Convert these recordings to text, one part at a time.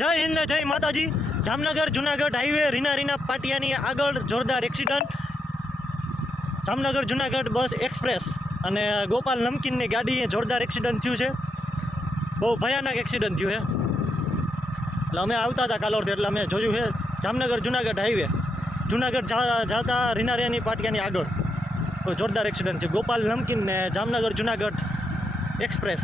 જય હિન્દ ને જય માતાજી। જામનગર જુનાગઢ હાઈવે રીના પાટિયાની આગળ જોરદાર એક્સિડન્ટ। જામનગર જુનાગઢ બસ એક્સપ્રેસ અને ગોપાલ નમકીનની ગાડી જોરદાર એક્સિડન્ટ થયું છે। બહુ ભયાનક એક્સિડન્ટ થયું છે। એટલે અમે આવતા હતા કાલોરથી, એટલે અમે જોયું છે જામનગર જુનાગઢ હાઈવે જુનાગઢ જતા રીના પાટિયાની આગળ કોઈ જોરદાર એક્સિડન્ટ છે। ગોપાલ નમકીન ને જામનગર જુનાગઢ એક્સપ્રેસ।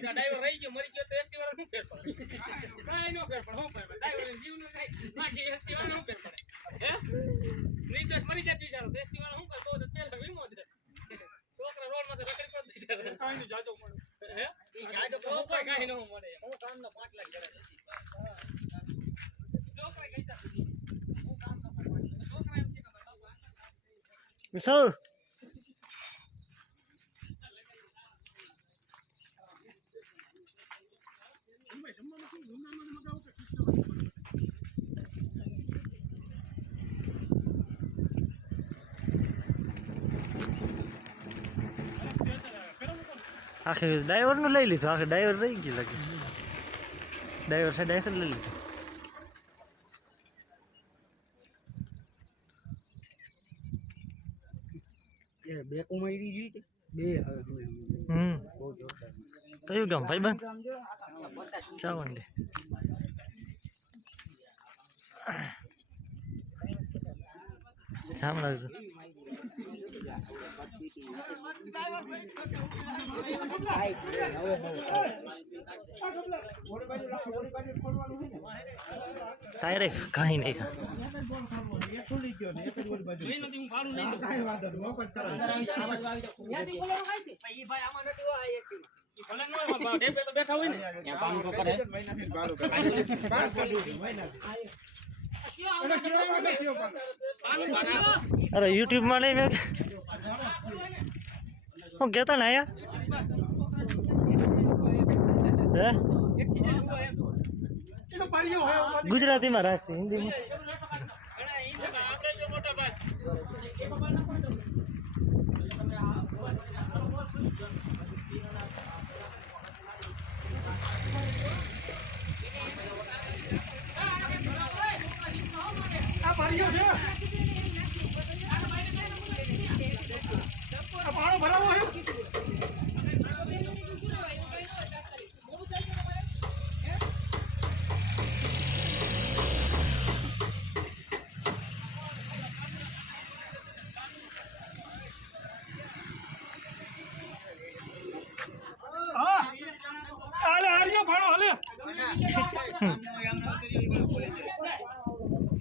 ड्राइवर रही गयो मरी गयो तो एसटी वाला नु फेर पड़े काई नो फेर पड़े हो फेर ड्राइवर जीव नु काई बाकी एसटी वाला नु फेर पड़े हैं नहीं तो मरी जात बिचारो एसटी वाला हूं कर तो तेल वीमो छे छोकरा रोड में से रखड़ी कर दे छे काई नु जाजो मण हैं ई जाजो तो कोई काई नो मरे હું કામ નો 5 લાખ કરે छोकरा કઈતા હું કામ નો 5 લાખ छोकरा એમ કે વિશાલ आखिर ड्राइवर नु लई लीधो। आखिर ड्राइवर रही गई लगे ड्राइवर से ड्राइवर लई लीधो। ये बे कुमारी जी बे હવે બહુ જોરદાર કયું ગામ ભાઈબંધ ચાવંડી। જામ લાગજો टायर कहीं नहीं था अरे यूट्यूब में नहीं मैं कहता ना यार गुजराती में राख हिंदी में હાલે હારિયો ભાણો હાલે